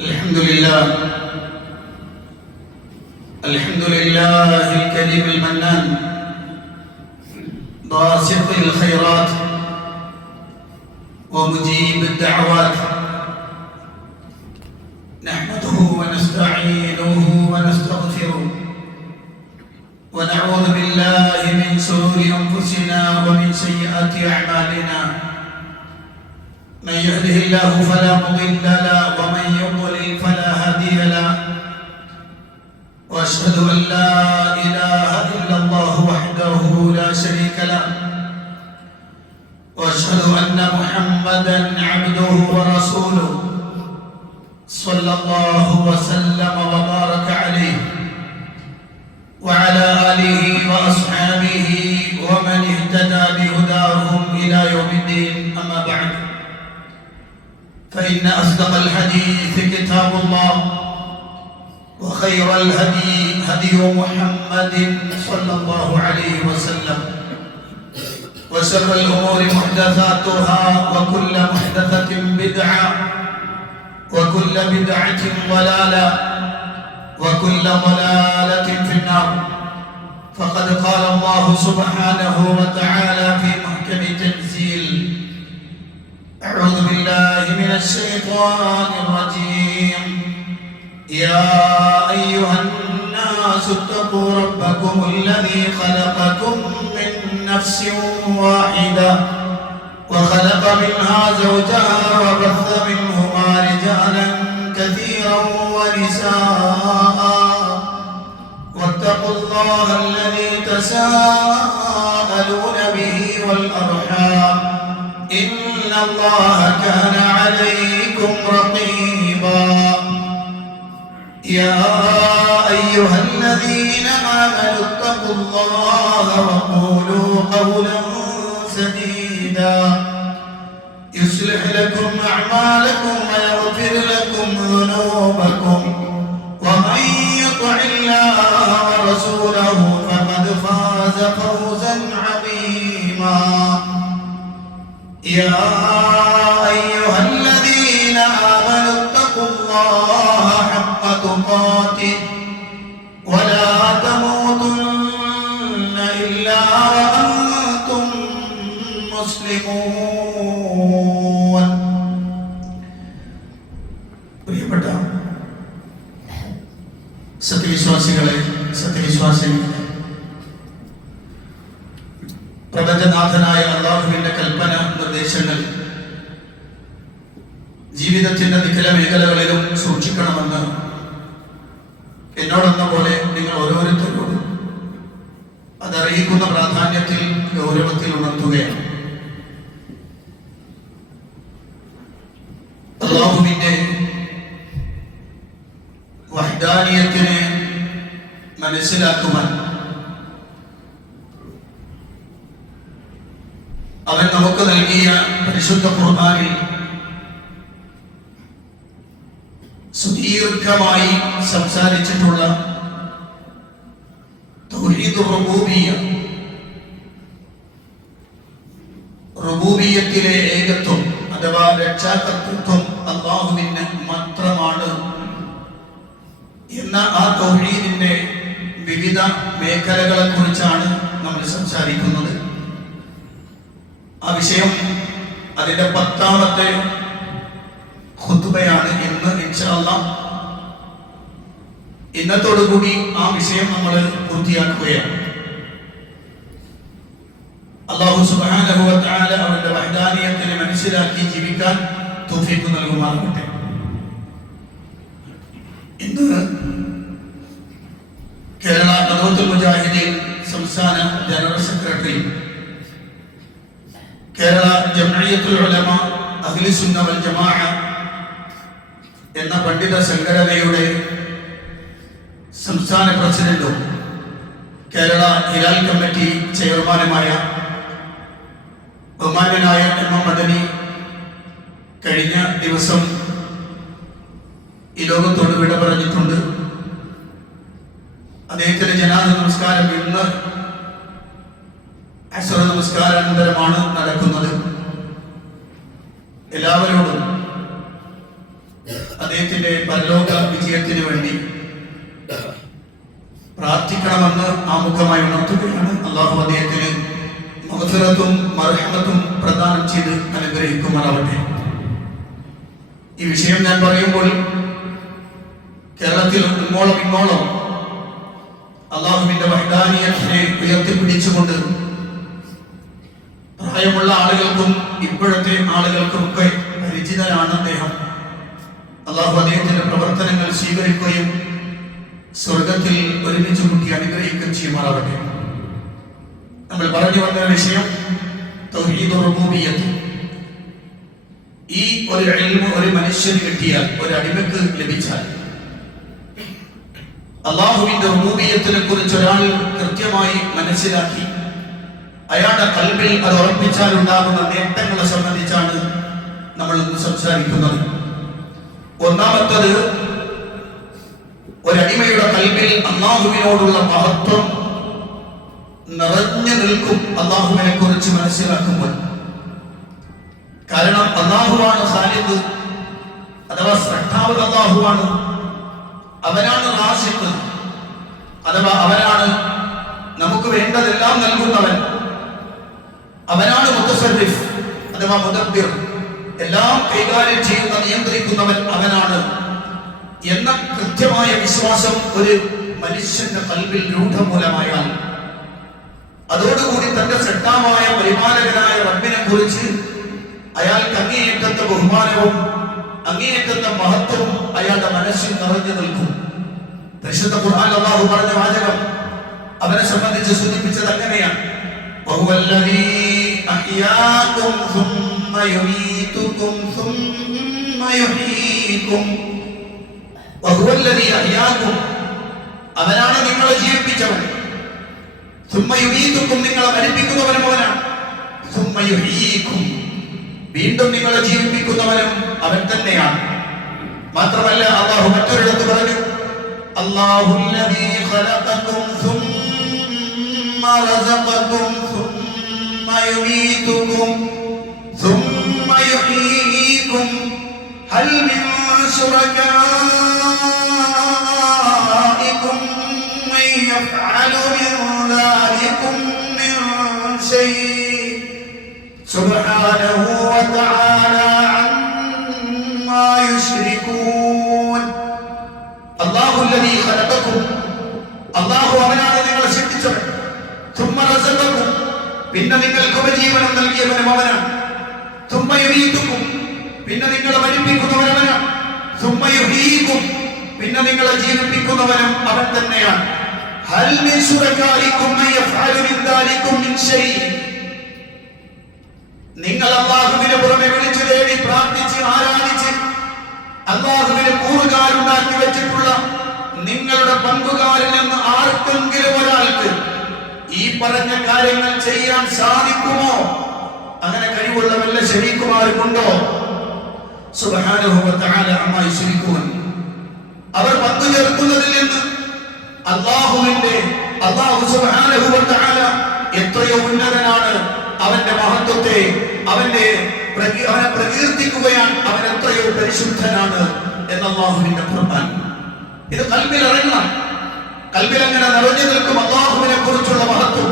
الحمد لله الكريم المنان باسط الخيرات ومجيب الدعوات، نحمده ونستعينه ونستغفره ونعوذ بالله من شرور أنفسنا ومن سيئات أعمالنا. من يهده الله فلا مضل له ومن يضلل فلا هادي له، واشهد ان لا اله الا الله وحده لا شريك له، واشهد ان محمدا عبده ورسوله صلى الله وسلم وبارك عليه وعلى اله واصحابه ومن اهتدى بهداهم الى يوم الدين. اما بعد، فإن أصدق الحديث كتاب الله، وخير الهدي هدي محمد صلى الله عليه وسلم، وشر الأمور محدثاتها، وكل محدثة بدعة، وكل بدعة ضلالة، وكل ضلالة في النار. فقد قال الله سبحانه وتعالى في محكم تنزيل: أعوذ بالله من الشيطان الرجيم. يا أيها الناس اتقوا ربكم الذي خلقكم من نفس واحدة وخلق منها زوجها وبث منهما رجالا كثيرا ونساء، واتقوا الله الذي تساءلون به والأرحام، إن الله كان عليكم رقيبا. يا أيها الذين آمنوا اتقوا الله وقولوا قولا سديدا يصلح لكم أعمالكم ويغفر لكم ذنوبكم، ومن يطع الله ورسوله فقد فاز فوزا عظيما. يا أيها الذين آمنوا اتقوا الله حق تقاته ولا تموتن إلا وأنتم مسلمون. പ്രിയപ്പെട്ട സത്യവിശ്വാസികളെ, പ്രപഞ്ചനാഥനായ അല്ലാഹുവിന്റെ കൽപ്പന നിർദ്ദേശങ്ങൾ ജീവിതത്തിന്റെ നിഖില മേഖലകളിലും സൂക്ഷിക്കണമെന്ന് എന്നോടെന്ന പോലെ നിങ്ങൾ ഓരോരുത്തരോടും അതറിയിക്കുന്ന പ്രാധാന്യത്തിൽ ഗൗരവത്തിൽ ഉണർത്തുകയാണ്. അല്ലാഹുവിന്റെ വഹ്ദാനിയത്തിനെ മനസ്സിലാക്കുവാൻ അവൻ നമുക്ക് നൽകിയ പരിശുദ്ധ ഖുർആനിൽ സുദീർഘമായി സംസാരിച്ചിട്ടുള്ള തൗഹീദ് റുബൂബിയ്യത്തിലെ ഏകത്വം അഥവാ രക്ഷാകർതൃത്വം അല്ലാഹുവിന് മാത്രമാണ് എന്ന ആ തൗഹീദിന്റെ വിവിധ മേഖലകളെ കുറിച്ചാണ് നമ്മൾ സംസാരിക്കുന്നത്. ആ വിഷയം അതിന്റെ 10ാമത്തെ ഖുതുബയാണ് ഇന്ന് ഇൻഷാ അല്ലാഹ്. ഇന്നത്തോടുകൂടി ആ വിഷയം നമ്മൾ പൂർത്തിയാക്കുകയാണ്. അല്ലാഹു സുബ്ഹാനഹു വ തആല അവന്റെ വഹ്ദാനിയത്തിനെ മനസ്സിലാക്കി ജീവിക്കാൻ തൗഫീഖ് നൽകുമാറാകട്ടെ. ഇന്ന് കേരള നദവത്തുൽ മുജാഹിദീൻ സംസ്ഥാന ജനറൽ സെക്രട്ടറി, കേരള ജംഇയ്യത്തുൽ ഉലമ അഹ്ലി സുന്ന വൽ ജമാഅ എന്ന പണ്ഡിത സംഘടനയുടെ സംസ്ഥാന പ്രസിഡന്റും കേരള ഹിലാൽ കമ്മിറ്റി ചെയർമാനുമായ ബഹുമാന്യനായ എം എം മദനി കഴിഞ്ഞ ദിവസം ഈ ലോകത്തോട് വിട പറഞ്ഞിട്ടുണ്ട്. അദ്ദേഹത്തിന്റെ ജനാസ നമസ്കാരം ഇന്ന് അസ്ർ നമസ്കാരാനന്തരമാണ് നടക്കുന്നത്. എല്ലാവരോടും അദ്ദേഹത്തിന്റെ അദ്ദേഹത്തിന്റെ പരലോക വിജയത്തിന് വേണ്ടി പ്രാർത്ഥിക്കണമെന്ന് ആമുഖമായി ഉണർത്തുകയാണ്. അള്ളാഹു അദ്ദേഹത്തിന് മഗ്ഫിറത്തും മർഹമത്തും പ്രദാനം ചെയ്ത് അനുഗ്രഹിക്കുമാറാവട്ടെ. ഈ വിഷയം ഞാൻ പറയുമ്പോൾ കേരളത്തിൽ ഇങ്ങോളം അള്ളാഹുവിന്റെ വഹ്ദാനിയത്തിനെ ഉയർത്തിപ്പിടിച്ചുകൊണ്ട് പ്രായമുള്ള ആളുകൾക്കും ഇപ്പോഴത്തെ ആളുകൾക്കുമൊക്കെ പരിചിതനാണ് അദ്ദേഹം. അള്ളാഹു അദ്ദേഹത്തിന്റെ പ്രവർത്തനങ്ങൾ സ്വീകരിക്കുകയും സ്വർഗത്തിൽ ഒരുമിച്ച് കൂട്ടി അനുഗ്രഹിക്കുകയും ചെയ്യുമാറാവട്ടെ. നമ്മൾ പറഞ്ഞു വന്ന വിഷയം തൗഹീദുർ റുബൂബിയ്യത്ത്. ഈ ഒരു ഇൽമു ഒരു മനുഷ്യന് കിട്ടിയാൽ, ഒരു അടിമക്ക് ലഭിച്ചാൽ, അള്ളാഹുവിന്റെ റുബൂബിയ്യത്തിനെ കുറിച്ച് ഒരാൾ കൃത്യമായി മനസ്സിലാക്കി അയാളുടെ ഖൽബിൽ അത് ഉറപ്പിച്ചാൽ ഉണ്ടാകുന്ന നേട്ടങ്ങളെ സംബന്ധിച്ചാണ് നമ്മൾ ഇന്ന് സംസാരിക്കുന്നത്. ഒന്നാമത്തത്, ഒരടിമയുടെ ഖൽബിൽ അള്ളാഹുവിനോടുള്ള മഹത്വം നിറഞ്ഞു നിൽക്കും അള്ളാഹുവിനെ കുറിച്ച് മനസ്സിലാക്കുമ്പോൾ. കാരണം അള്ളാഹുവാണ് ഖാലിഖ്, അഥവാ സ്രഷ്ടാവ് അള്ളാഹുവാണ്. അവനാണ് റാസിഖ്, അഥവാ അവനാണ് നമുക്ക് വേണ്ടതെല്ലാം നൽകുന്നവൻ. അവനാണ് മുതസർരിഫ്, അഥവാ മുദബ്ബിർ, എല്ലാം കൈകാര്യം ചെയ്യുന്ന നിയന്ത്രിക്കുന്നവൻ അവനാണ് എന്ന കൃത്യമായ വിശ്വാസം ഒരു മനുഷ്യന്റെ ഖൽബിൽ രൂഢമൂലമായാൽ, അതോടുകൂടി തന്റെ സൃഷ്ടാവായ പരിപാലകനായ റബ്ബിനെ കുറിച്ച് അയാൾക്ക് അങ്ങേയറ്റത്തെ ബഹുമാനവും അങ്ങേയറ്റത്തെ മഹത്വവും അയാളുടെ മനസ്സിൽ നിറഞ്ഞു നിൽക്കും. പരിശുദ്ധ ഖുർആൻ അല്ലാഹു പറഞ്ഞ വാചകം അവനെ സംബന്ധിച്ച് സൂചിപ്പിച്ചത് അങ്ങനെയാണ്: വഹുവല്ലദീ അഹ്യാകും സുമ്മ യുമീതുകും സുമ്മ യുഹ്യീകും. വഹുവല്ലദീ അഹ്യാകും, അവനാണ് നിങ്ങളെ ജീവിപ്പിച്ചവൻ. സുമ്മ യുമീതുകും, നിങ്ങളെ മരിപ്പിക്കുന്നവനും അവനാണ്. സുമ്മ യുഹ്യീകും, വീണ്ടും നിങ്ങളെ ജീവിപ്പിക്കുന്നവനും അവൻ തന്നെയാണ്. മാത്രമല്ല അല്ലാഹു മറ്റൊരിടത്ത് പറഞ്ഞു: അല്ലാഹുല്ലദീ ഖലഖകും സുമ്മ റസഖകും സുമ്മ യുമീതുകും സുമ്മ യുഹ്യീകും ഹൽ മിൻ ശുറകാഇകും മൻ യഫ്അലു മിൻ ദാലികും മിൻ ശൈഇ സുബ്ഹാനഹു വതആല അമ്മാ യുശ്രികൂൻ. അല്ലാഹുല്ലദീ ഖലഖകും, അല്ലാഹു അവനാണ് നിങ്ങളെ സൃഷ്ടിച്ചവൻ. സുമ്മ റസഖകും, പിന്നെ നിങ്ങൾക്ക് ഉപജീവനം നൽകിയവനും അവനാണ്. സുമ്മ യുമീതുകും, പിന്നെ നിങ്ങളെ മരിപ്പിക്കുന്നവനും അവനാണ്. സുമ്മ യുഹ്യീകും, പിന്നെ നിങ്ങളെ ജീവിപ്പിക്കുന്നവനും അവൻ തന്നെയാണ്. ഹൽ മിൻ ശുറകാഇകും മൻ യഫ്അലു മിൻ ദാലികും മിൻ ശൈഇ. നിങ്ങൾ അല്ലാഹുവിനെ പുറമെ വിളിച്ചു തേടി പ്രാർത്ഥിച്ച് ആരാധിച്ച് അല്ലാഹുവിനെ കൂറുകാരുണ്ടാക്കി വെച്ചിട്ടുള്ള നിങ്ങളുടെ പങ്കുകാരിൽ നിന്ന് ആർക്കെങ്കിലും ഒരാൾക്ക് ഈ പറഞ്ഞ കാര്യങ്ങൾ ചെയ്യാൻ സാധിക്കുമോ? അങ്ങനെ കഴിവുള്ള വല്ല ശരീക്കുമാരുമുണ്ടോ? സുബ്ഹാനഹു വതആല അമ്മാ യുശ്രികൂൻ. അവർ പങ്കുചേർക്കുന്നതിൽ നിന്ന് അല്ലാഹു സുബ്ഹാനഹു വതആല എത്രയോ ഉന്നതനാണ്. അവന്റെ മഹത്വത്തെ അവനെ പ്രകീർത്തിക്കുകയാണ്. അവൻ എത്രയോ പരിശുദ്ധനാണ് എന്ന് അല്ലാഹുവിന്റെ ഖുർആൻ. ഇത് ഖൽബിൽ ഇറങ്ങണം. ഖൽബിൽ അങ്ങനെ നിറഞ്ഞു നിൽക്കും അല്ലാഹുവിനെ കുറിച്ചുള്ള മഹത്വം,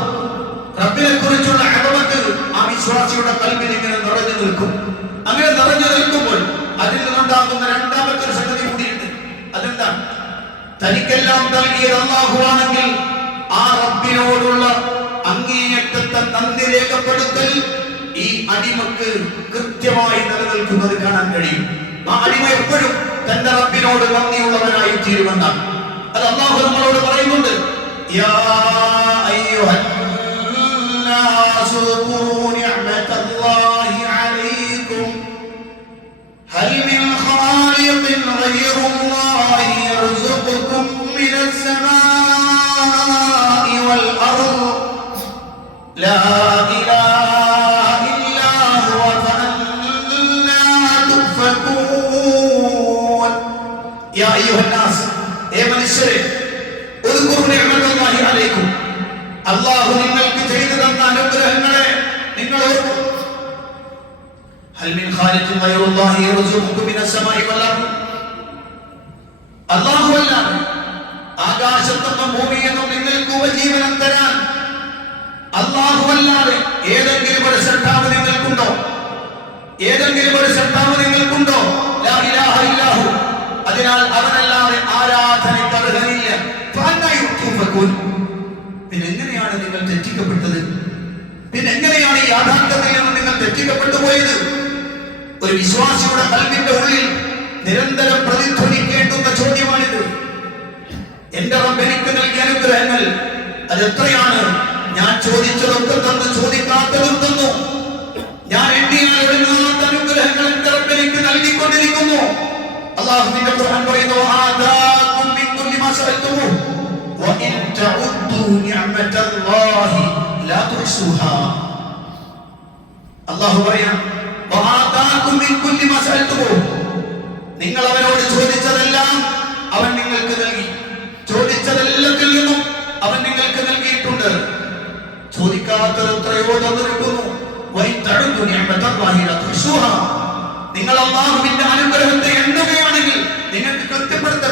റബ്ബിനെ കുറിച്ചുള്ള അദമത്ത് ആ വിശ്വാസിയുടെ ഖൽബിൽ ഇങ്ങനെ നിറഞ്ഞു നിൽക്കും. അങ്ങനെ നിറഞ്ഞു നിൽക്കുമ്പോൾ അതിൽ നിന്നുണ്ടാകുന്ന രണ്ടാമത്തെ ഒരു സംഗതി കൂടിയുണ്ട്. അതെന്താണ്? തനിക്കെല്ലാം നൽകിയത് അല്ലാഹുവാണെങ്കിൽ ആ റബ്ബിനോടുള്ള അങ്ങേയറ്റത്തെ നന്ദി രേഖപ്പെടുത്തൽ ഈ അടിമക്ക് കൃത്യമായി നിലനിൽക്കുന്നത് കാണാൻ കഴിയും. ആ അടിമ എപ്പോഴും തന്റെ റബ്ബിനോട് നന്ദിയുള്ളവനായി തീരുമെന്നാണ്. അത് അല്ലാഹു നമ്മളോട് പറയുന്നുണ്ട്: യാ അയ്യുഹന്നാസു ഖുറൂ നിഅമതല്ലാഹി അലൈക്കും ഹൽ മിൻ ഖാലിഖിൻ ഗൈറുല്ലാഹി യർസുഖുകും മിനസ് സമാഇ വൽ അർദ് ലാ ഇലാഹ ഇല്ലാ ഹുവ ഫഅന്നാ തുഫകൂൻ. യാ അയ്യുഹന്നാസ്, ഏ മനുഷ്യരെ, ഉദ്കുറു നിഅമതല്ലാഹി അലൈക്കും, അല്ലാഹു നിങ്ങൾക്ക് ചെയ്തു തന്ന അനുഗ്രഹങ്ങളെ നിങ്ങൾ ഓർക്കൂ. ഹൽ മിൻ ഖാലിഖിൻ ഗൈറുല്ലാഹി യർസുഖുകും മിനസ് സമാഇ വൽ അർദ്, അല്ലാഹുവല്ലാതെ ആകാശത്തൊന്നും ഭൂമിയെന്നും നിങ്ങൾക്ക് ഉപജീവനം തരാൻ അല്ലാഹുവല്ലാതെ ഏതെങ്കിലും ഒരു സൃഷ്ടാവ് നിങ്ങൾക്കുണ്ടോ? ഏതെങ്കിലും ഒരു സൃഷ്ടാവ് നിങ്ങൾക്കുണ്ടോ? ലാ ഇലാഹ ഇല്ലാഹു. അതിനാൽ അവനല്ലാതെ ആരാധനയ്ക്ക് അർഹനില്ല. പിന്നെ എങ്ങനെയാണ് നിങ്ങൾ തെറ്റിക്കപ്പെട്ടത്? പിന്നെ എങ്ങനെയാണ് ഈ യാഥാർത്ഥ്യത്തിൽ നിന്ന് നിങ്ങൾ തെറ്റിക്കപ്പെട്ടു പോയത്? ഒരു വിശ്വാസിയുടെ ഖൽബിന്റെ ഉള്ളിൽ നിരന്തരം പ്രതിധ്വനിക്കേണ്ടുന്ന ചോദ്യമാണിത്. എന്റെ റബ്ബ് എനിക്ക് നൽകിയ അനുഗ്രഹങ്ങൾ അതെത്രയാണ്? ഞാൻ ചോദിച്ചതൊക്കെ തന്നു, ചോദിക്കാത്തതും തന്നു. ഞാൻ എണ്ണിയാൽ ഒടുങ്ങാത്ത അനുഗ്രഹങ്ങൾ എന്റെ റബ്ബ് എനിക്ക് നൽകിക്കൊണ്ടിരിക്കുന്നു. അല്ലാഹുവിന്റെ ഖുർആൻ പറയുന്നു, ആദാകും മിൻ കുല്ലി മാ സഅൽതുമു വഇൻ തഉദ്ദു നിഅമതല്ലാഹി ലാ തുഹ്സുഹാ. അല്ലാഹു പറയാം, വആദാകും മിൻ കുല്ലി മാ സഅൽതുമു. നിങ്ങൾ അവനോട് ചോദിച്ചതെല്ലാം അവൻ നിങ്ങൾക്ക് നൽകി. ചോദിച്ചതെല്ലാത്തിൽ നിന്നും അവൻ നിങ്ങൾക്ക് നൽകിയിട്ടുണ്ട്. ചോദിക്കാത്തത് എത്രയോ തന്നിരിക്കുന്നു. നിങ്ങൾ അല്ലാഹുവിന്റെ അനുഗ്രഹത്തെ എണ്ണുകയാണെങ്കിൽ നിങ്ങൾക്ക് കൃത്യപ്പെടുത്താൻ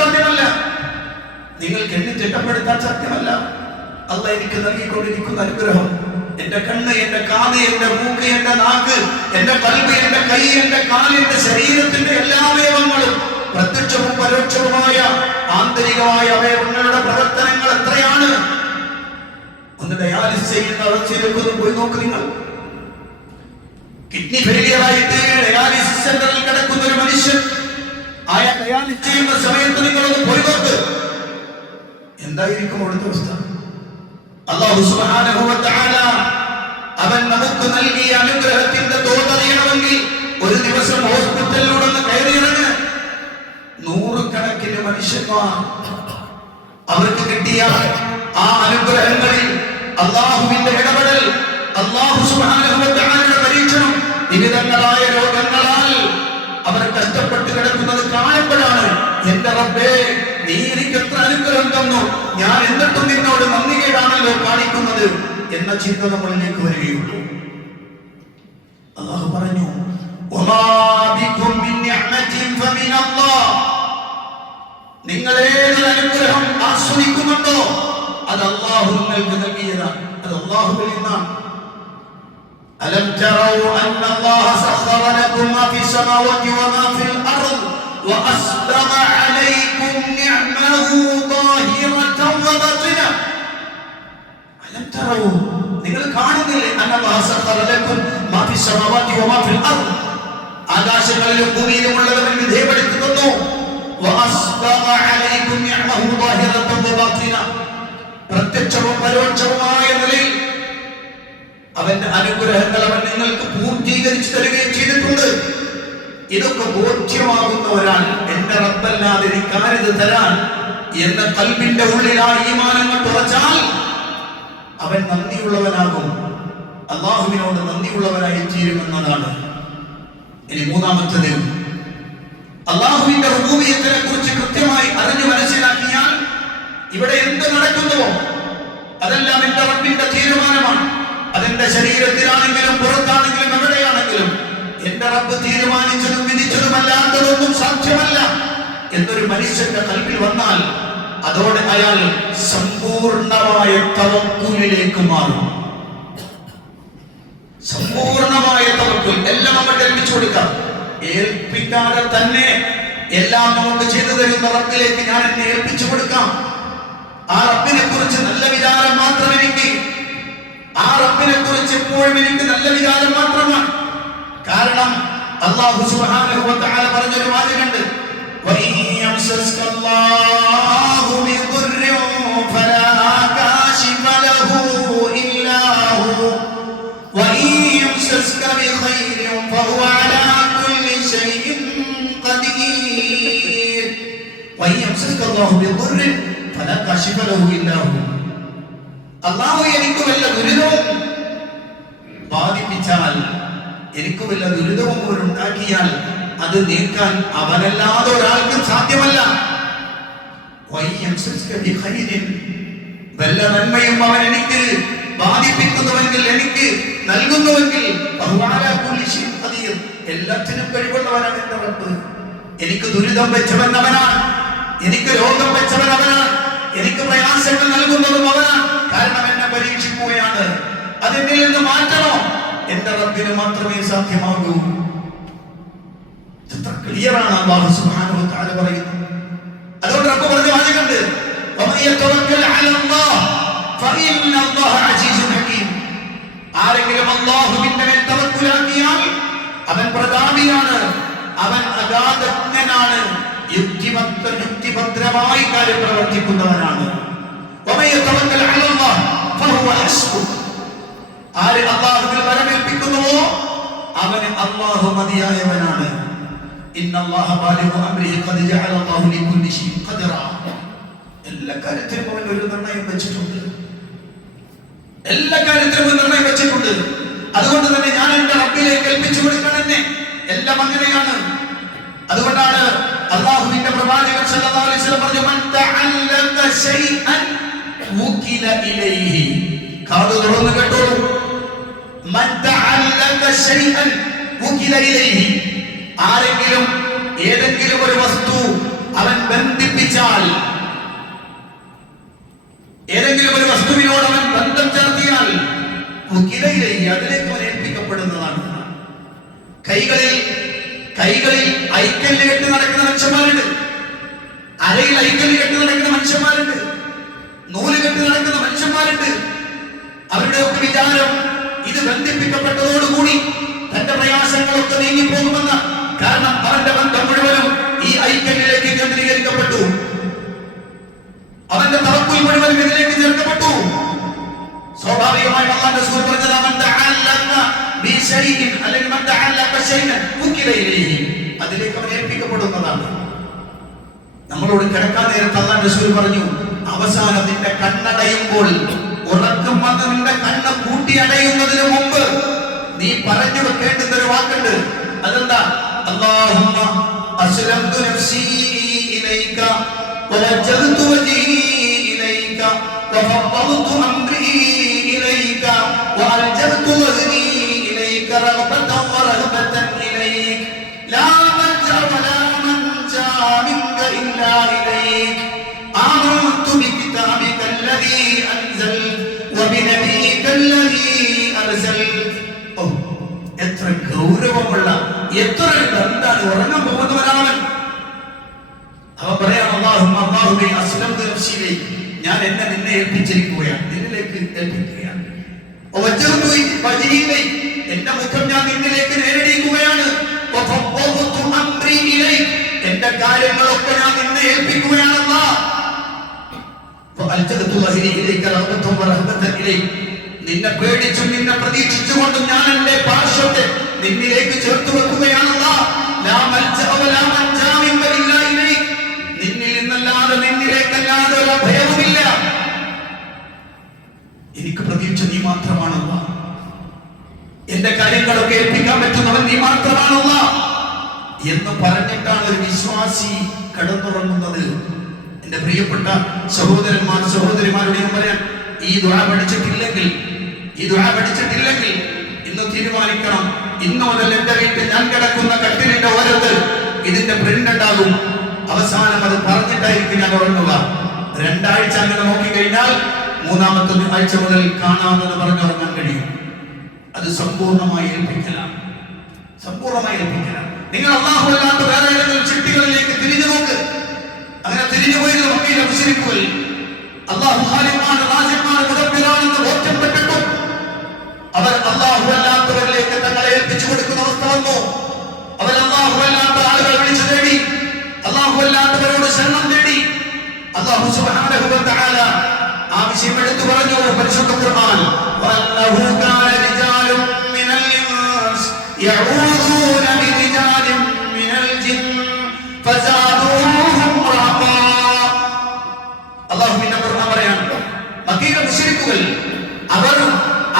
സാധ്യമല്ല. നിങ്ങൾക്ക് എണ്ണി തിട്ടപ്പെടുത്താൻ സാധ്യമല്ല. അല്ലാഹ് എനിക്ക് നൽകിക്കൊണ്ടിരിക്കുന്ന അനുഗ്രഹം, എന്റെ കണ്ണ്, എന്റെ കാത്, എന്റെ മൂക്ക്, എന്റെ നാക്ക്, എന്റെ ഖൽബ്, എന്റെ കൈ, എന്റെ കാല്, എന്റെ ശരീരത്തിന്റെ എല്ലാ അവയവങ്ങളും, പ്രത്യക്ഷവും പരോക്ഷവുമായ ആന്തരികമായ അവയവങ്ങളുടെ പ്രവർത്തനങ്ങൾ എത്രയാണ്? ഒന്ന് ഡയാലിസിസ് ചെയ്യുന്ന അവസ്ഥയിലേക്കൊന്ന് പോയി നോക്ക്. നിങ്ങൾ കിഡ്നി ഫെയിലിയർ ആയിട്ട് ഡയാലിസിസ് സെന്ററിൽ കിടക്കുന്ന ഒരു മനുഷ്യൻ, ആയ ഡയാലിസിസ് ചെയ്യുന്ന സമയത്ത് നിങ്ങളൊന്ന് പോയി നോക്ക്. എന്തായിരിക്കും അവിടുത്തെ അവസ്ഥ? അല്ലാഹു സുബ്ഹാനഹു വ തആല അവൻ നമുക്ക് നൽകിയ അനുഗ്രഹത്തിന്റെ തോതറിയണമെങ്കിൽ ഒരു ദിവസം ഹോസ്പിറ്റലിലൂടെ ഒന്ന് കയറിയിറങ്ങ്. നൂറുകണക്കിന് മനുഷ്യന്മാർ അവർക്ക് കിട്ടിയ ആ അനുഗ്രഹങ്ങളിൽ അല്ലാഹുവിന്റെ ഇടപെടൽ, അല്ലാഹു സുബ്ഹാനഹു വ തആലയുടെ പരീക്ഷണം, വിവിധങ്ങളായ രോഗങ്ങളാൽ അവർ കഷ്ടപ്പെട്ട് കിടക്കുന്നത് കാണുമ്പോഴാണ് എന്റെ റബ്ബേ, നീ എനിക്ക് എത്ര അനുഗ്രഹം തന്നു, ഞാൻ എന്നിട്ടും നിന്നോട് നന്ദികേടാണല്ലോ കാണിക്കുന്നത് എന്ന ചിന്ത നമ്മളിലേക്ക് വരികയുള്ളൂ. അല്ലാഹു പറഞ്ഞു, വമാ ബികും മിൻ നിഅമതിൻ ഫമിനല്ലാഹ്. നിങ്ങൾ ഏതൊരു അനുഗ്രഹം ആസ്വദിക്കുന്നുണ്ടോ അത് അല്ലാഹു നിങ്ങൾക്ക് നൽകിയതാണ്, അത് അല്ലാഹുവിൽ നിന്നാണ്. അലം തറൗ അന്നല്ലാഹ സഖറ ലക്കും മാ ഫിസ് സമാവാതി വമാ ഫിൽ അർദ് വഅസ്ബഗ അലൈക്കും നിഅമഹു ളാഹിറതൻ വബാതിന. അലം തറൗ, നിങ്ങൾ കാണുന്നില്ലേ? അന്നല്ലാഹ സഖറ ലക്കും മാ ഫിസ് സമാവാതി വമാ ഫിൽ അർദ്, ആകാശങ്ങളിലും ഭൂമിയിലും ഉള്ളത് അവൻ വിധേയപ്പെടുത്തി തന്നു. വഅസ്ബഗ അലൈക്കും നിഅമഹു ളാഹിറതൻ വബാതിന, പ്രത്യക്ഷവും പരോക്ഷവുമായ നിലയിൽ അവന്റെ അനുഗ്രഹങ്ങൾ അവൻ നിങ്ങൾക്ക് പൂർത്തീകരിച്ചു തരികയും ചെയ്തിട്ടുണ്ട്. ഇതൊക്കെ ബോധ്യമാകുന്ന ഒരാൾ എന്റെ റബ്ബല്ലാതെ എനിക്കാരിത് തരാൻ എന്ന ഖൽബിന്റെ ഉള്ളിൽ ആ ഈമാനങ്ങൾ തുറച്ചാൽ അവൻ നന്ദിയുള്ളവനാകും, അല്ലാഹുവിനോട് നന്ദിയുള്ളവനായി തീരുമെന്നതാണ്. ഇനി മൂന്നാമത്തേത്, അല്ലാഹുവിന്റെ റുബൂബിയത്തിനെ കുറിച്ച് കൃത്യമായി അറിഞ്ഞു മനസ്സിലാക്കിയാൽ ഇവിടെ എന്ത് നടക്കുന്നുവോ അതെല്ലാം എന്റെ റബ്ബിന്റെ തീരുമാനമാണ്. അതെന്റെ ശരീരത്തിലാണെങ്കിലും പുറത്താണെങ്കിലും എവിടെയാണെങ്കിലും എന്റെ റബ്ബ് തീരുമാനിച്ചതും വിധിച്ചതുമല്ലാത്തതൊന്നും സാധ്യമല്ല എന്നൊരു മനുഷ്യന്റെ ഖൽബിൽ വന്നാൽ അതോടെ അയാൾ സമ്പൂർണമായ തവക്കുലിലേക്ക് മാറും. സമ്പൂർണമായ തവക്കുൽ, എല്ലാം അങ്ങോട്ട് ഏൽപ്പിച്ചു കൊടുക്കാം. ഏൽപ്പിക്കാതെ തന്നെ എല്ലാം നമുക്ക് ചെയ്തു തരുന്ന റബ്ബിലേക്ക് ഞാൻ എന്നെ ഏൽപ്പിച്ചു കൊടുക്കാം. ആ റബ്ബിനെ കുറിച്ച് നല്ല വിചാരം മാത്രം എനിക്ക്, ആ റബ്ബിനെ കുറിച്ച് എപ്പോഴും എനിക്ക് നല്ല വിചാരം മാത്രമാണ്. കാരണം അല്ലാഹു സുബ്ഹാനഹു വ തആല പറഞ്ഞൊരു വാചകമുണ്ട്, വഇയംസസ്കല്ലാഹു ബിദുർരിൻ ഫലാ കാശിഫ ലഹു ഇല്ലാ ഹു വഇയംസസ്ക ബിഖൈരിൻ ഫഹുവ അലാ കുല്ലി ശൈഇൻ ഖദീർ. വഇയംസസ്കല്ലാഹു ബിദുർരിൻ ഫലാ കാശിഫ ലഹു ഇല്ലാ ഹു. അല്ലാഹു എനിക്ക് വല്ല ദുരിതവും ബാധിപ്പിച്ചാൽ, എനിക്ക് വല്ല ദുരിതവും ഉണ്ടാക്കിയാൽ അത് നീക്കാൻ അവനല്ലാതെ ഒരാൾക്കും സാധ്യമല്ല. വല്ല നന്മയും അവൻ എനിക്ക് ബാധിപ്പിക്കുന്നുവെങ്കിൽ, എനിക്ക് നൽകുന്നുവെങ്കിൽ എല്ലാത്തിനും കഴിവുള്ളവനാണ് എന്റെ റബ്ബ്. എനിക്ക് ദുരിതം വെച്ചവൻ അവനാണ്, എനിക്ക് രോഗം വെച്ചവൻ അവനാണ്, എനിക്ക് പ്രയാസങ്ങൾ നൽകുന്നതും അവനാണ്. കാരണം എന്നെ പരീക്ഷിക്കുകയാണ്. അതെന്നിൽ നിന്ന് മാറ്റണോ? എന്റെ റബ്ബിന് മാത്രമേ സാധ്യമാകൂ. എത്ര ക്ലിയറാണ് അല്ലാഹു സുബ്ഹാനഹു വ തആല പറയുന്നത്. അതുകൊണ്ട് റബ്ബ് പറഞ്ഞ വാചകമുണ്ട്, വമൻ യതവക്കൽ അലല്ലാഹ് ഫഇന്ന അല്ലാഹ അസീസുൻ ഹകീം. ആരെങ്കിലും അല്ലാഹുവിന്റെ മേൽ തവക്കുലാക്കിയാൽ അവൻ പ്രതാപിയാണ്, അവൻ അഗാധജ്ഞനാണ്, യുക്തിഭദ്രമായി കാര്യം പ്രവർത്തിക്കുന്നവനാണ്. വമൻ യതവക്കൽ അലല്ലാഹ് ഫഹുവ ഹസ്ബുഹ്. ആര് അല്ലാഹുവിൽ വരമേൽപ്പിക്കുന്നുവോ അവന് അല്ലാഹു മതിയായവനാണ്. ഇന്നല്ലാഹ ബാലിഗു അംരിഹി ഖദ് ജഅല അല്ലാഹു ലികുല്ലി ശൈഇൻ ഖദറ. എല്ലാ കാര്യത്തിലും അവൻ ഒരു നിർണയം വെച്ചിട്ടുണ്ട്. എല്ലാ കാര്യത്തിലും ഒരു നിർണയം വെച്ചിട്ടുണ്ട്. അതുകൊണ്ട് തന്നെ ഞാൻ എന്റെ റബ്ബിലേക്ക് ഏൽപ്പിച്ചു കൊടുക്കണം. എന്നെ എല്ലാം അങ്ങനെയാണ്. അതുകൊണ്ടാണ് അല്ലാഹുവിന്റെ പ്രവാചകൻ സല്ലല്ലാഹു അലൈഹി വസല്ലം പറഞ്ഞു, മൻ തഅല്ലക ശൈഅൻ വുകില ഇലൈഹി. കാത് തുറന്ന് കേട്ടോളൂ. മൻ തഅല്ലക ശൈഅൻ വുകില ഇലൈഹി. ആരെങ്കിലും ഏതെങ്കിലും ഒരു വസ്തു അവൻ ബന്ധിപ്പിച്ചാൽ, ഏതെങ്കിലും ഒരു വസ്തുവിനോട് അവൻ ബന്ധം ചേർത്തിയാൽ വുകില ഇലൈഹി, അതിലേക്ക് അവൻ ഏൽപ്പിക്കപ്പെടുന്നതാണ്. കൈകളിൽ ഐക്കല്ല് കെട്ടി നടക്കുന്ന മനുഷ്യന്മാരുണ്ട്, അരയിൽ ഐക്കല്ല് കെട്ടി നടക്കുന്ന മനുഷ്യന്മാരുണ്ട്, നൂല് കെട്ടി നടക്കുന്ന മനുഷ്യന്മാരുണ്ട്. അവരുടെ ഒക്കെ വിചാരം ഇത് ബന്ധിപ്പിക്കപ്പെട്ടതോടുകൂടി തന്റെ പ്രയാസങ്ങളൊക്കെ നീങ്ങിപ്പോകുമെന്ന്. കാരണം അവന്റെ ബന്ധം മുഴുവനും ഈ ഐക്യത്തിലേക്ക് കേന്ദ്രീകരിക്കപ്പെട്ടു. അവന്റെ തവക്കുൽ മുഴുവനും ഇതിലേക്ക് ചേർക്കപ്പെട്ടു. സ്വാഭാവികമായി അല്ലാഹുവിന്റെ റസൂൽ പറഞ്ഞത്, മൻ തഅല്ലക ബിശൈഇൻ അല്ലെങ്കിൽ മൻ തഅല്ലക ശൈഅൻ വുകില ഇലൈഹി, അതിലേക്ക് അവൻ ഏൽപ്പിക്കപ്പെടുന്നതാണ്. നമ്മളോട് കിടക്കാൻ നേരത്ത് അല്ലാഹുവിന്റെ റസൂൽ പറഞ്ഞു, അവസാനം നിന്റെ കണ്ണടയുമ്പോൾ, ഉറക്കം വന്ന് നിന്റെ കണ്ണ് കൂട്ടി അടയുന്നതിന് മുമ്പ് നീ പറഞ്ഞു വെക്കേണ്ടുന്ന ഒരു വാക്കുണ്ട്. അതെന്താ? അല്ലാഹുമ്മ അസ്ലംതു നഫ്സി ഇലൈക വവജ്ജഹ്തു വജ്ഹി ഇലൈക വഫവ്വദ്തു അംരി ഇലൈക വഅൽജഅ്തു വജ്ഹി ഇലൈക റഗ്ബതൻ വറഹബതൻ ഇലൈക ലാ മൽജഅ വലാ മൻജാ മിൻക ഇല്ലാ ഇലൈക ആമൻതു ബികിതാബിക അല്ലദീ അൻസൽ വബിനബിയിക അല്ലദീ അർസൽ. എത്ര ഗൗരവമുള്ള, എത്ര എന്താണ് ഉറങ്ങാൻ പോകുന്നവനാണവൻ. അവൻ പറയാം, അല്ലാഹുവേ അസ്ലംതു നഫ്സി ഇലൈക, ഞാൻ എന്നെ നിന്നെ ഏൽപ്പിച്ചിരിക്കുകയാണ്, നിന്നിലേക്ക് ഏൽപ്പിക്കുകയാണ്. വവജ്ജഹ്തു വജ്ഹി ഇലൈക, എന്റെ മുഖം ഞാൻ നിന്നിലേക്ക് നേരിടുകയാണ്. വഫവ്വദ്തു അംരി ഇലൈക, എന്റെ കാര്യങ്ങളൊക്കെ ഞാൻ നിന്നെ ഏൽപ്പിക്കുകയാണ്. അല്ലാഹ് വഅൽജഅ്തു വജ്ഹി ഇലൈക റഗ്ബതൻ വറഹബതൻ ഇലൈക, നിന്നെ പേടിച്ചും നിന്നെ പ്രതീക്ഷിച്ചുകൊണ്ടും ഞാൻ എന്റെ പാർശ്വത്തെ നിന്നിലേക്ക് ചേർത്ത് വെക്കുകയാണ്. അല്ലാഹ് ലാ മൽജഅ വലാ മൻജാ മിൻക ഇല്ലാ ഇലൈക, നിന്നിൽ നിന്നല്ലാതെ നിന്നിലേക്കല്ലാതെ ഒരു ഭയവുമില്ല. എനിക്ക് പ്രതീക്ഷ നീ മാത്രമാണ് അല്ലാഹ്. എന്റെ കാര്യങ്ങളൊക്കെ ഏൽപ്പിക്കാൻ പറ്റുന്നവൻ നീ മാത്രമാണ് അല്ലാഹ് എന്ന് പറഞ്ഞിട്ടാണ് ഒരു വിശ്വാസി കടന്നുറങ്ങുന്നത്. എന്റെ പ്രിയപ്പെട്ട സഹോദരിമാരോട് ഞാൻ പറയാം, ഈ ദുആ പഠിച്ചിട്ടില്ലെങ്കിൽ ഇന്ന് തീരുമാനിക്കണം, ഇന്ന് മുതൽ എന്റെ വീട്ടിൽ ഞാൻ കിടക്കുന്ന കട്ടിലിന്റെ ഓരത്ത് ഇതിന്റെ പ്രിന്റ് ഉണ്ടാകും. അവസാനം അത് പറഞ്ഞിട്ടായിരിക്കും ഞാൻ ഉറങ്ങുക. 2 ആഴ്ച അങ്ങനെ നോക്കിക്കഴിഞ്ഞാൽ 3-ാമത്തെ ആഴ്ച മുതൽ കാണാമെന്ന് പറഞ്ഞുറങ്ങാൻ കഴിയും. അത് സമ്പൂർണ്ണമായി ഏൽപ്പിക്കലാണ്. നിങ്ങൾ അല്ലാഹു അല്ലാത്ത വേറെ ഏതെങ്കിലും ചിട്ടികളിലേക്ക് തിരിഞ്ഞു നോക്ക്. അങ്ങനെ തിരിഞ്ഞു പോയിരുന്ന വക്കീലെ മുശ്രിക്കുകൾ അല്ലാഹു ഖാലിഖാണ്, റാസിഖാണ്, മുദബ്ബിറാണെന്ന് ബോധ്യപ്പെട്ടിട്ടും അവർ അല്ലാഹു അല്ലാത്തവരിലേക്ക് തങ്ങളെ ഏൽപ്പിച്ചു കൊടുക്കുന്ന അവസ്ഥ വന്നു. അവർ അല്ലാഹു അല്ലാത്ത ആളുകളെ വിളിച്ചു തേടി, അല്ലാഹു അല്ലാത്തവരോട് ശരണം തേടി. അല്ലാഹു സുബ്ഹാനഹു വ തആല ആ വിഷയം എടുത്തു പറഞ്ഞു പരിശുദ്ധ ഖുർആൻ, വഅന്നഹു കാന റിജാലും മിനൽ ഇൻസ് യഊദൂന ബിരിജാലിൻ മിനൽ ജിൻ ഫസാദൂഹും റഹഖാ. അല്ലാഹുവിന്റെ ഖുർആൻ പറയാണ്, മക്കയിലെ മുശ്രിക്കുകൾ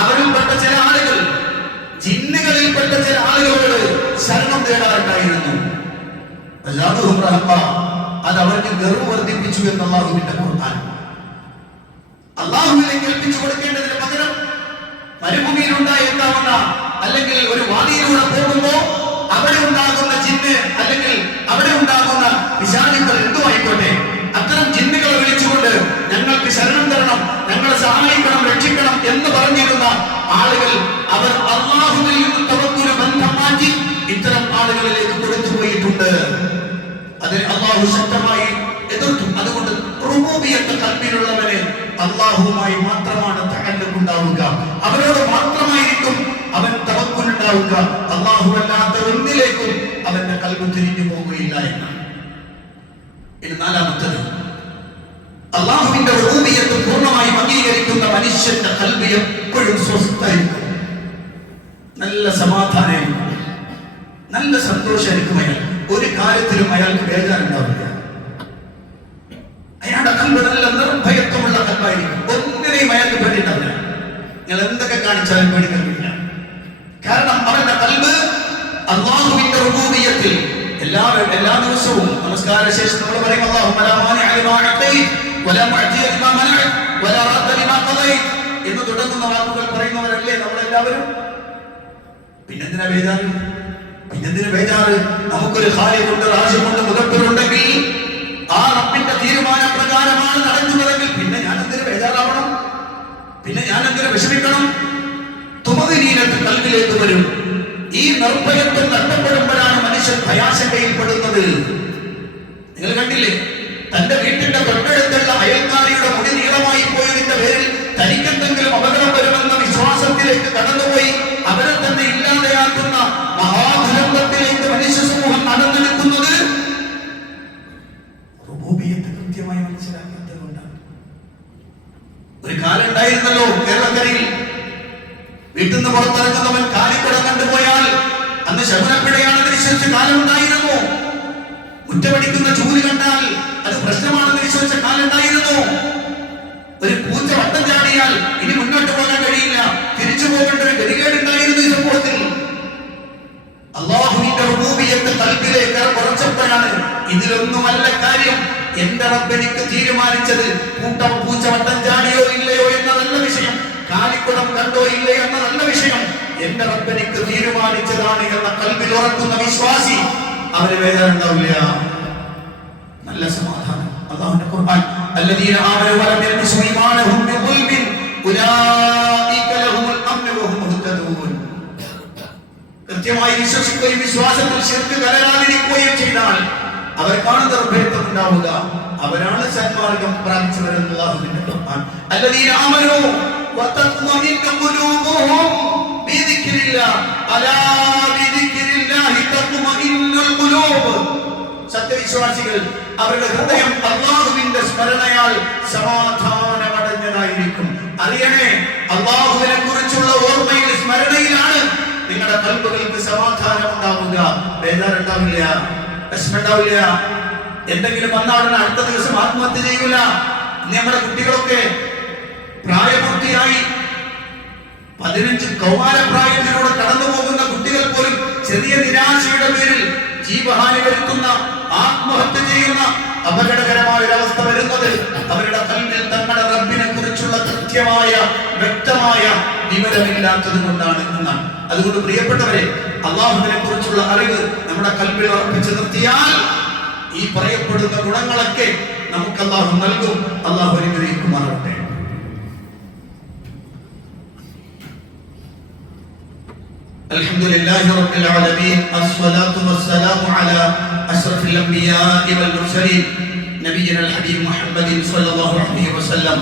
അവരിൽപ്പെട്ട ചില ആളുകൾ, ജിന്നുകളിൽപ്പെട്ട ചില ആളുകളോട് ശരണം തേടാറുണ്ടായിരുന്നു. ഫസാദൂഹും റഹഖാ, അത് അവർക്ക് ഗർവ് വർദ്ധിപ്പിച്ചു എന്ന് അല്ലാഹുവിന്റെ ഖുർആൻ. അല്ലാഹുവിലേക്ക് ഏൽപ്പിച്ചു കൊടുക്കേണ്ടതിന് പകരം മരുഭൂമിയിൽ ഉണ്ടായേക്കാവുന്ന അല്ലെങ്കിൽ ഒരു വാദിയിലൂടെ പോകുമ്പോ അവിടെ ഉണ്ടാകുന്ന ജിന്ന് അല്ലെങ്കിൽ അവിടെ ഉണ്ടാകുന്ന പിശാചുക്കൾ എന്തുമായിക്കോട്ടെ, അത്തരം ജിന്നുകളെ വിളിച്ചുകൊണ്ട് ഞങ്ങൾക്ക് ശരണം തരണം, ഞങ്ങളെ സഹായിക്കണം, രക്ഷിക്കണം എന്ന് പറഞ്ഞിരുന്ന ആളുകൾ അവർ അല്ലാഹുവിൽ നിന്ന് തവക്കുൽ ബന്ധം മാറ്റി ഇത്തരം ആളുകളിലേക്ക് കൊടുത്തുപോയിട്ടുണ്ട്. അതിന് അല്ലാഹു ശക്തമായി എതിർത്തു. അതുകൊണ്ട് റുബൂബിയ്യത്ത് ഖൽബിലുള്ളവന് അല്ലാഹുവുമായി മാത്രമാണ് തഅല്ലുഖ് ഉണ്ടാവുക, അവനോട് മാത്രമായിരിക്കും അവൻ തവക്കുൽ ഉണ്ടാവുക. അല്ലാഹു അല്ലാത്ത ഒന്നിലേക്കും അവന്റെ ഖൽബ് തിരിഞ്ഞു പോകുകയില്ല എന്നാണ്. ഇനി നാലാമത്തേത്, അല്ലാഹുവിന്റെ റുബൂബിയ്യത്ത് പൂർണ്ണമായും അംഗീകരിക്കുന്ന മനുഷ്യന്റെ ഖൽബ് എപ്പോഴും സ്വസ്ഥമായിരിക്കും, നല്ല സമാധാനമായിരിക്കും, നല്ല സന്തോഷമായിരിക്കും. അയാൾ ഒരു കാര്യത്തിലും അയാൾക്ക് ബേജാറുണ്ടാവില്ല. അയാളുടെ ഖൽബ് നല്ല നിർഭയത്വമുള്ള ഖൽബായിരിക്കും. ഒന്നിനെയും അയാൾക്ക് പേടിയുണ്ടാവില്ല. നിങ്ങൾ എന്തൊക്കെ കാണിച്ചാലും പേടിക്കുന്നില്ല. കാരണം അവന്റെ ഖൽബ് അല്ലാഹുവിന്റെ റുബൂബിയ്യത്തിൽ എല്ലാ ദിവസവും നമസ്കാര ശേഷം നമ്മൾ പറയും അല്ലാഹുമ്മ ലാ മാനിഅ ലിമാ അഅതൈത വലാ മുഅതിയ ലിമാ മനഅത വലാ റദ്ദ ലിമാ ഖദൈത എന്ന് തുടങ്ങുന്ന വാക്കുകൾ പറയുന്നവരല്ലേ നമ്മളെല്ലാവരും. പിന്നെന്തിനാ ബേജാറ്? നമുക്കൊരു ഖാലിഖുണ്ട്, റാസിഖുണ്ട്, മുദബ്ബിറുണ്ടെങ്കിൽ ആ റബ്ബിന്റെ തീരുമാന പ്രകാരമാണ് നടക്കുന്നതെങ്കിൽ പിന്നെ ഞാൻ എന്തിനു ബേജാറാവണം? പിന്നെ ഞാൻ എന്തിനു വിഷമിക്കണം? തുമഅനീനത്ത് ഖൽബിലേക്ക് വരും. ഈ നിർഭയത്വം നഷ്ടപ്പെടുമ്പോഴാണ് മനുഷ്യൻ ഭയാശങ്കയിൽപ്പെടുന്നത്. നിങ്ങൾ കണ്ടില്ലേ, തന്റെ വീട്ടിന്റെ തൊട്ടടുത്തുള്ള അയൽക്കാരിയുടെ മുടി നീളമായി പോയതിന്റെ പേരിൽ തനിക്കെന്തെങ്കിലും അപകടം വരുമെന്ന വിശ്വാസത്തിലേക്ക് കടന്നുപോയി അവരെ തന്നെ ഇല്ലാതെയാക്കുന്ന മഹാദുരന്തത്തിലേക്ക് മനുഷ്യ സമൂഹം നടന്നെടുക്കുന്നത് റുബൂബിയ്യത്ത് കൃത്യമായി മനസ്സിലാക്കാത്തത് കൊണ്ടാണ്. ഒരു കാലം ഉണ്ടായിരുന്നല്ലോ കേരളക്കരയിൽ, വീട്ടിൽ നിന്ന് പുറത്തിറങ്ങുന്നവൻ കാലിക്കുടം കണ്ടുപോയാൽ അന്ന് ശകുനപ്പിഴയാണെന്ന് വിശ്വസിച്ച കാലം ഉണ്ടായിരുന്നു. മുറ്റമടിക്കുന്ന ചൂല് കണ്ടാൽ അത് പ്രശ്നമാണെന്ന് വിശ്വസിച്ച കാലം ഉണ്ടായിരുന്നു. ഒരു പൂച്ച വട്ടം ചാടിയാൽ ഇനി മുന്നോട്ട് പോകാൻ കഴിയില്ല, തിരിച്ചു പോകേണ്ട ഒരു ഗതികേടുണ്ടായിരുന്നു ഈ സമൂഹത്തിൽ. അല്ലാഹുവിന്റെ റുബൂബിയ്യത്ത് ഖൽബിലേക്ക് കുറച്ചപ്പോഴാണ് ഇതിലൊന്നുമല്ല കാര്യം, എന്റെ റബ്ബ് എനിക്ക് തീരുമാനിച്ചത് പൂച്ച വട്ടം ചാടിയോ ഇല്ലയോ എന്ന നല്ല വിഷയം, കാലിക്കുടം കണ്ടോ ഇല്ലയോ എന്ന നല്ല വിഷയം എന്റെ റബ്ബ് എനിക്ക് തീരുമാനിച്ചതാണ് എന്ന ഖൽബിൽ ഉറക്കുന്ന വിശ്വാസി അവന് വേദനയുണ്ടാവില്ല, നല്ല സമാധാനം. അല്ലാഹുവിന്റെ ഖുർആൻ الذين آمنوا ولم يلبسوا إيمانهم بظلم أولئك لهم الأمن وهم مهتدون. കൃത്യമായി വിശ്വസിക്കുകയും വിശ്വാസത്തിൽ ശിർക്ക് കലരാതിരിക്കുകയും ചെയ്താൽ അവർക്കാണ് നിർഭയത്വം ഉണ്ടാവുക, അവരാണ് സന്മാർഗം പ്രാപിച്ചവരെന്ന് അല്ലാഹുവിന്റെ ഖുർആൻ. الذين آمنوا وتطمئن قلوبهم بذكر الله ألا بذكر الله تطمئن القلوب. സത്യവിശ്വാസികൾ അവരുടെ ഹൃദയം അല്ലാഹുവിന്റെ സ്മരണയാൽ സമാധാനമടഞ്ഞതായിരിക്കും. അറിയണേ, അല്ലാഹുവിനെ കുറിച്ചുള്ള ഓർമ്മയിൽ സ്മരണയിലാണ് നിങ്ങളുടെ ഖൽബുകൾക്ക് സമാധാനം ഉണ്ടാവുക, ബേജാറുണ്ടാവില്ല, വിഷമമുണ്ടാവില്ല. എന്തെങ്കിലും വന്നാലും അടുത്ത ദിവസം ആത്മഹത്യ ചെയ്യൂല. നമ്മുടെ കുട്ടികളൊക്കെ പ്രായപൂർത്തിയായി 15 കൗമാരപ്രായത്തിലൂടെ കടന്നു പോകുന്ന കുട്ടികൾ പോലും ചെറിയ നിരാശയുടെ പേരിൽ ജീവഹാനി വരുത്തുന്ന, ആത്മഹത്യ ചെയ്യുന്ന അപകടകരമായ ഒരവസ്ഥ വരുന്നത് അവരുടെ ഖൽബിൽ തങ്ങളുടെ റബ്ബിനെ കുറിച്ചുള്ള കൃത്യമായ വ്യക്തമായ വിവരമില്ലാത്തത് കൊണ്ടാണ് എന്നാണ്. അതുകൊണ്ട് പ്രിയപ്പെട്ടവരെ, അല്ലാഹുവിനെ കുറിച്ചുള്ള അറിവ് നമ്മുടെ ഖൽബിൽ ഉറപ്പിച്ചു നിർത്തിയാൽ ഈ പറയപ്പെടുന്ന ഗുണങ്ങളൊക്കെ നമുക്ക് അല്ലാഹു നൽകും. അല്ലാഹു അനുഗ്രഹിക്കുമാറാകട്ടെ. الحمد لله رب العالمين، الصلاة والسلام على أشرف الأنبياء والمرسلين نبينا الحبيب محمد صلى الله عليه وسلم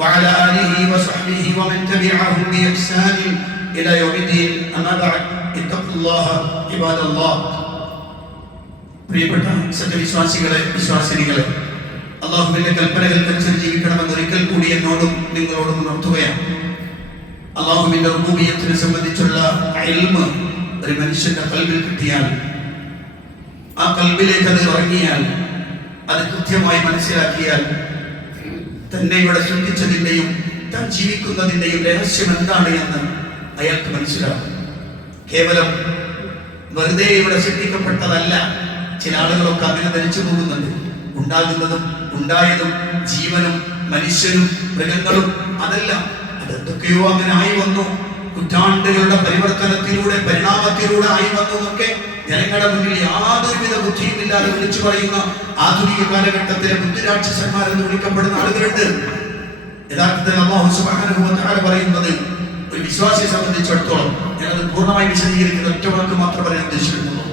وعلى آله وصحبه ومن تبعهم بإحسان إلى يوم الدين. أما بعد، اتقوا الله عباد الله. പ്രിയപ്പെട്ട സത്യവിശ്വാസികളെ, വിശ്വാസിനികളെ, അല്ലാഹുവിന്റെ കൽപ്പനകൾക്കനുസരിച്ച് ജീവിക്കണമെന്ന് ഒരിക്കൽ കൂടി എന്നോടും നിങ്ങളോടും ഉണർത്തുകയാണ്. അല്ലാഹുവിന്റെ റുബൂബിയ്യത്തിനെ സംബന്ധിച്ചുള്ള ഇൽമ് ഒരു മനുഷ്യന്റെ ഖൽബിൽ കിട്ടിയാൽ, ആ ഖൽബിലേക്ക് അത് ഇറങ്ങിയാൽ, അത് കൃത്യമായി മനസ്സിലാക്കിയാൽ തന്നെ ഇവിടെ സൃഷ്ടിച്ചതിന്റെയും താൻ ജീവിക്കുന്നതിന്റെയും രഹസ്യം എന്താണ് എന്ന് അയാൾക്ക് മനസ്സിലാകും. കേവലം വെറുതെ ഇവിടെ സൃഷ്ടിക്കപ്പെട്ടതല്ല. ചില ആളുകളൊക്കെ അങ്ങനെ ധരിച്ചു പോകുന്നുണ്ട്. ഉണ്ടാകുന്നതും ഉണ്ടായതും ജീവനും മനുഷ്യനും മൃഗങ്ങളും അതെല്ലാം അതെന്തൊക്കെയോ അങ്ങനെ ആയി വന്നു, നൂറ്റാണ്ടുകളുടെ പരിവർത്തനത്തിലൂടെ പരിണാമത്തിലൂടെ ആയി വന്നു എന്നൊക്കെ ജനങ്ങളുടെ മുന്നിൽ യാതൊരുവിധ ബുദ്ധിയുമില്ലാതെ വിളിച്ചു പറയുന്ന ആധുനിക കാലഘട്ടത്തിലെ ബുദ്ധിരാക്ഷസന്മാരെന്ന് വിളിക്കപ്പെടുന്ന ആളുകളുണ്ട്. യഥാർത്ഥത്തിൽ അല്ലാഹു സുബ്ഹാനഹു വ തആല പറയുന്നത് ഒരു വിശ്വാസിയെ സംബന്ധിച്ചിടത്തോളം, ഞാനത് പൂർണ്ണമായി വിശദീകരിക്കുന്ന ഒറ്റ വാക്ക് മാത്രം പറയാൻ ഉദ്ദേശിക്കുന്നുള്ളൂ.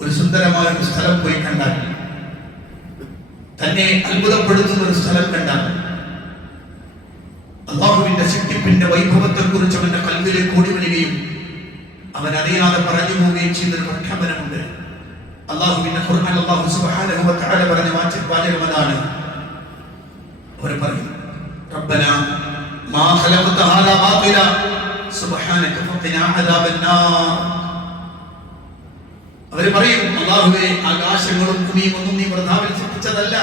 ഒരു സുന്ദരമായ ഒരു സ്ഥലം പോയി കണ്ടാൽ, തന്നെ അത്ഭുതപ്പെടുത്തുന്ന ഒരു സ്ഥലം കണ്ടാൽ, അല്ലാഹുവിന്റെ സൃഷ്ടിപ്പിന്റെ വൈഭവത്തെ കുറിച്ച് അവന്റെ കൽവിലേക്ക് ഓടി വരികയും അവൻ അറിയാതെ പറഞ്ഞു പോവുകയും ചെയ്തൊരു പ്രഖ്യാപനമുണ്ട്. അല്ലാഹുവിന്റെ ഖുർആൻ അല്ലാഹു സുബ്ഹാനഹു വ തആല പറഞ്ഞ വാചകം അതാണ്. അവർ പറയും, റബ്ബനാ മാ ഖലഖത ഹാദാ ബാതില സുബ്ഹാനക ഫഖിനാ അദാബന്നാർ. അവർ പറയും, അല്ലാഹുവേ, ആകാശങ്ങളും ഭൂമിയും ഒന്നും നീ വെറുതെ സൃഷ്ടിച്ചതല്ല,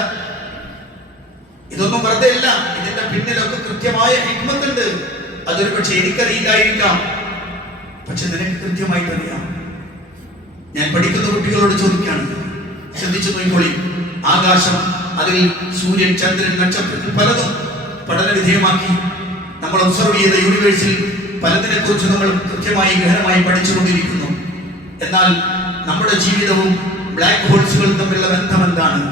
ഇതൊന്നും വെറുതെ അല്ല, ഇതിന്റെ പിന്നിലൊക്കെ കൃത്യമായ ഹിക്മത്തുണ്ട്. അതൊരു പക്ഷെ എനിക്കറിയില്ലായിരിക്കാം, പക്ഷെ നിനക്ക് കൃത്യമായിട്ട് അറിയാം. ഞാൻ പഠിക്കുന്ന കുട്ടികളോട് ചോദിക്കുകയാണ്, ശ്രദ്ധിച്ചു നോക്കിക്കോളി. ആകാശം, അതിൽ സൂര്യൻ, ചന്ദ്രൻ, നക്ഷത്രത്തിൽ പലതും പഠന വിധേയമാക്കി നമ്മൾ ഒബ്സർവ് ചെയ്ത യൂണിവേഴ്സിൽ പലതിനെ കുറിച്ച് നമ്മൾ കൃത്യമായി ഗഹനമായി പഠിച്ചുകൊണ്ടിരിക്കുന്നു. എന്നാൽ നമ്മുടെ ജീവിതവും ബ്ലാക്ക് ഹോൾസുകളും തമ്മിലുള്ള ബന്ധം എന്താണ്?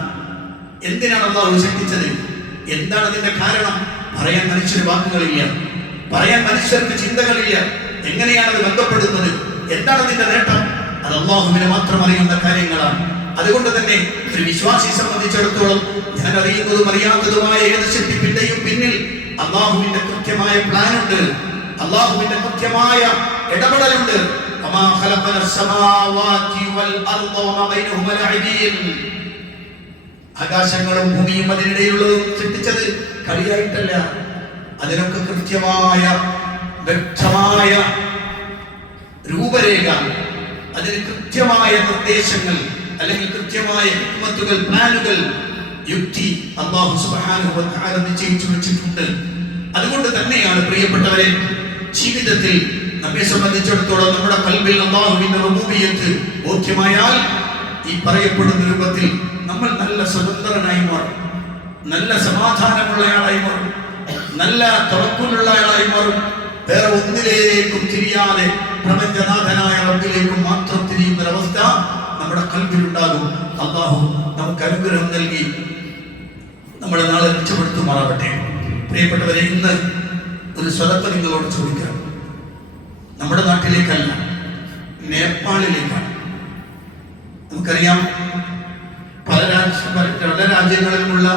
എന്തിനാണ് അല്ലാഹു സൃഷ്ടിച്ചത്? എന്താണ് അതിന്റെ കാരണം? പറയാൻ മനുഷ്യന് വാക്കുകളില്ല, പറയാൻ മനുഷ്യർക്ക് ചിന്തകളില്ല. എങ്ങനെയാണ് അത് ബന്ധപ്പെടുന്നത്? എന്താണ് അതിന്റെ നേട്ടം? അത് അല്ലാഹുവിനെ മാത്രം അറിയുന്ന കാര്യങ്ങളാണ്. അതുകൊണ്ട് തന്നെ ഒരു വിശ്വാസിയെ സംബന്ധിച്ചിടത്തോളം, ഞാൻ അറിയുന്നതും അറിയാത്തതുമായ ഏത് സൃഷ്ടിപ്പിന്റെയും പിന്നിൽ അല്ലാഹുവിന്റെ കൃത്യമായ പ്ലാൻ ഉണ്ട്, അല്ലാഹുവിന്റെ കൃത്യമായ ഇടപെടലുണ്ട്. വമാ ഖലഖനസ് സമാവാതി വൽ അർദ വമാ ബൈനഹുമാ ലഅബീൻ. ആകാശങ്ങളും ഭൂമിയും അതിനിടയിലുള്ളതും സൃഷ്ടിച്ചത് കളിയായിട്ടല്ല. അതിനൊക്കെ കൃത്യമായ വ്യക്തമായ രൂപരേഖ, അതിന് കൃത്യമായ നിർദ്ദേശങ്ങൾ, അല്ലെങ്കിൽ കൃത്യമായ ഹിക്മത്തുകൾ, പ്ലാനുകൾ, യുക്തി അല്ലാഹു സുബ്ഹാനഹു വ തആല നിശ്ചയിച്ചു വെച്ചിട്ടുണ്ട്. അതുകൊണ്ട് തന്നെയാണ് പ്രിയപ്പെട്ടവരെ, ജീവിതത്തിൽ നമ്മെ സംബന്ധിച്ചിടത്തോളം നമ്മുടെ ഖൽബിൽ അല്ലാഹുവിന്റെ റബൂബിയ്യത്ത് ബോധ്യമായാൽ ഈ പറയപ്പെടുന്ന രൂപത്തിൽ നമ്മൾ നല്ല സ്വതന്ത്രനായി മാറും, നല്ല സമാധാനമുള്ളയാളായി മാറും, നല്ല തവക്കുലുള്ള മാറും. വേറെ ഒന്നിലേക്കും തിരിയാതെ പ്രപഞ്ചനാഥനായ റബ്ബിലേക്കും മാത്രം തിരിയുന്ന ഒരവസ്ഥ നമ്മുടെ ഖൽബിലുണ്ടാകും. അല്ലാഹു നമുക്ക് അനുഗ്രഹം നൽകി നമ്മളെ നാളെ രക്ഷപ്പെടുത്തുമാറാവട്ടെ. പ്രിയപ്പെട്ടവരെ, ഇന്ന് ഒരു സ്വലത്ത് നിങ്ങളോട് ചോദിക്കാം. നമ്മുടെ നാട്ടിലേക്കല്ല, നേപ്പാളിലേക്കാണ്. നമുക്കറിയാം, പല രാജ്യങ്ങളിലുമുള്ള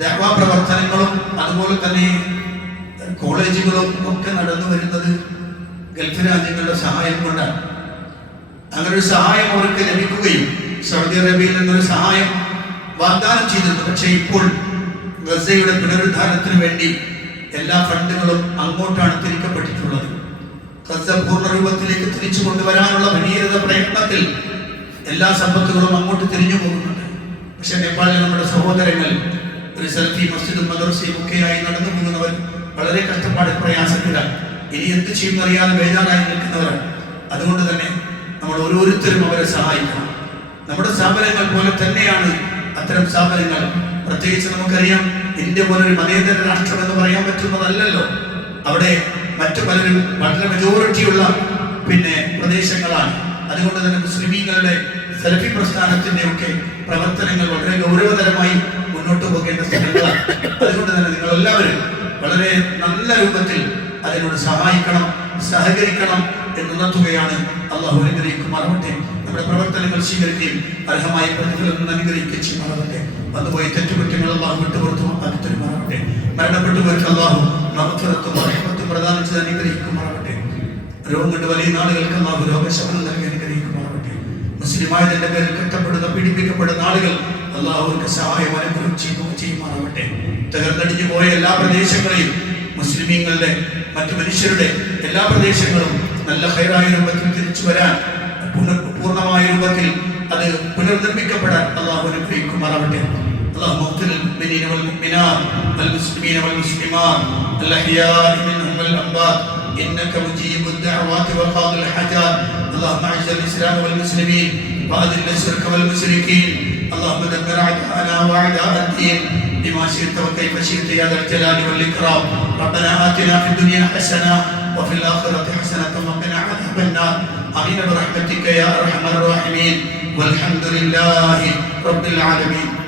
ദഅ്വാ പ്രവർത്തനങ്ങളും അതുപോലെ തന്നെ കോളേജുകളും ഒക്കെ നടന്നു വരുന്നത് ഗൾഫ് രാജ്യങ്ങളുടെ സഹായം കൊണ്ടാണ്. അങ്ങനെ ഒരു സഹായം അവർക്ക് ലഭിക്കുകയും സൗദി അറേബ്യയിൽ നിന്നൊരു സഹായം വാഗ്ദാനം ചെയ്തിരുന്നു. പക്ഷേ ഇപ്പോൾ ഗസയുടെ പുനരുദ്ധാരണത്തിന് വേണ്ടി എല്ലാ ഫണ്ടുകളും അങ്ങോട്ടാണ് തിരിക്കപ്പെട്ടിട്ടുള്ളത്. ഗസ പൂർണ്ണ രൂപത്തിലേക്ക് തിരിച്ചു കൊണ്ടുവരാനുള്ള ഭഗീരഥ പ്രയത്നത്തിൽ എല്ലാ സമ്പത്തുകളും അങ്ങോട്ട് തിരിഞ്ഞു പോകുന്നുണ്ട്. പക്ഷെ നേപ്പാളിൽ നമ്മുടെ സഹോദരങ്ങൾ ഒരു സെൽഫി മസ്ജിദും മദ്രസയും ഒക്കെയായി നടന്നു പോകുന്നവർ വളരെ കഷ്ടപ്പാട്, പ്രയാസത്തിലാണ്. ഇനി എന്ത് ചെയ്യുന്നറിയാതെ ബേജാറായി നിൽക്കുന്നവരാണ്. അതുകൊണ്ട് തന്നെ നമ്മൾ ഓരോരുത്തരും അവരെ സഹായിക്കണം. നമ്മുടെ സ്ഥാപനങ്ങൾ പോലെ തന്നെയാണ് അത്തരം സ്ഥാപനങ്ങൾ. പ്രത്യേകിച്ച് നമുക്കറിയാം, ഇന്ത്യ പോലൊരു മതേതര രാഷ്ട്രം എന്ന് പറയാൻ പറ്റുന്നതല്ലല്ലോ. അവിടെ മറ്റു പലരും വളരെ മെജോറിറ്റിയുള്ള പ്രദേശങ്ങളാണ്. അതുകൊണ്ട് തന്നെ മുസ്ലിമീങ്ങളുടെ സെൽഫി പ്രസ്ഥാനത്തിന്റെ ഒക്കെ പ്രവർത്തനങ്ങൾ വളരെ ഗൗരവതരമായി മുന്നോട്ട് പോകേണ്ട സ്ഥലങ്ങളാണ്. അതുകൊണ്ട് തന്നെ നിങ്ങൾ എല്ലാവരും വളരെ നല്ല രൂപത്തിൽ അതിനോട് സഹായിക്കണം, സഹകരിക്കണം എന്നുണർത്തുകയാണ്. അല്ലാഹു അനുഗ്രഹിക്കുമാറാവട്ടെ. നമ്മുടെ പ്രവർത്തനങ്ങൾ സ്വീകരിക്കുകയും അർഹമായ പ്രതിഫലം അനുഗ്രഹിക്കുകയും ചെയ്യുമാറാവട്ടെ. വന്നുപോയി തെറ്റുകുറ്റങ്ങൾ അല്ലാഹു വിട്ടുപുറത്തും തരുമാറാവട്ടെ. മരണപ്പെട്ടുപോർക്ക് അല്ലാഹു മഗ്ഫിറത്തും റഹ്മത്തും പ്രദാനം ചെയ്ത് അനുഗ്രഹിക്കുമാറാവട്ടെ. രോഗം കൊണ്ട് വലിയ നാളുകൾക്ക് അല്ലാഹു രോഗശമനം നൽകി അനുഗ്രഹിക്കുമാറാവട്ടെ. മുസ്ലിമായതിന്റെ പേരിൽ കഷ്ടപ്പെടുന്ന, പീഡിപ്പിക്കപ്പെടുന്ന ആളുകൾ അല്ലാഹു അവർക്ക് സഹായം അനുഗ്രഹം ചെയ്യുമാറാവട്ടെ. തകർന്നടിഞ്ഞു പോയ എല്ലാ പ്രദേശങ്ങളെയും, മുസ്ലിമീങ്ങളുടെ മറ്റു മനുഷ്യരുടെ എല്ലാ പ്രദേശങ്ങളും നല്ല ഖൈറായ രൂപത്തിൽ തിരിച്ചു വരാൻ, പൂർണ്ണമായ രൂപത്തിൽ അത് പുനർനിർമ്മിക്കപ്പെടാൻ അല്ലാഹു അനുഗ്രഹിക്കുമാറാവട്ടെ. اللهم اغفر للمؤمنين والمؤمنات والمسلمين والمسلمات الأحياء منهم والأموات إنك مجيب الدعوات وقاضي الحاجات. اللهم أعز الإسلام والمسلمين وأذل الشرك والمشركين. اللهم دمر أعداءنا وأعداء الدين بما شئت وكيف شئت يا ذا الجلال والإكرام. ربنا آتنا في الدنيا حسنة وفي الآخرة حسنة وقنا عذاب النار. آمين برحمتك يا أرحم الراحمين والحمد لله رب العالمين.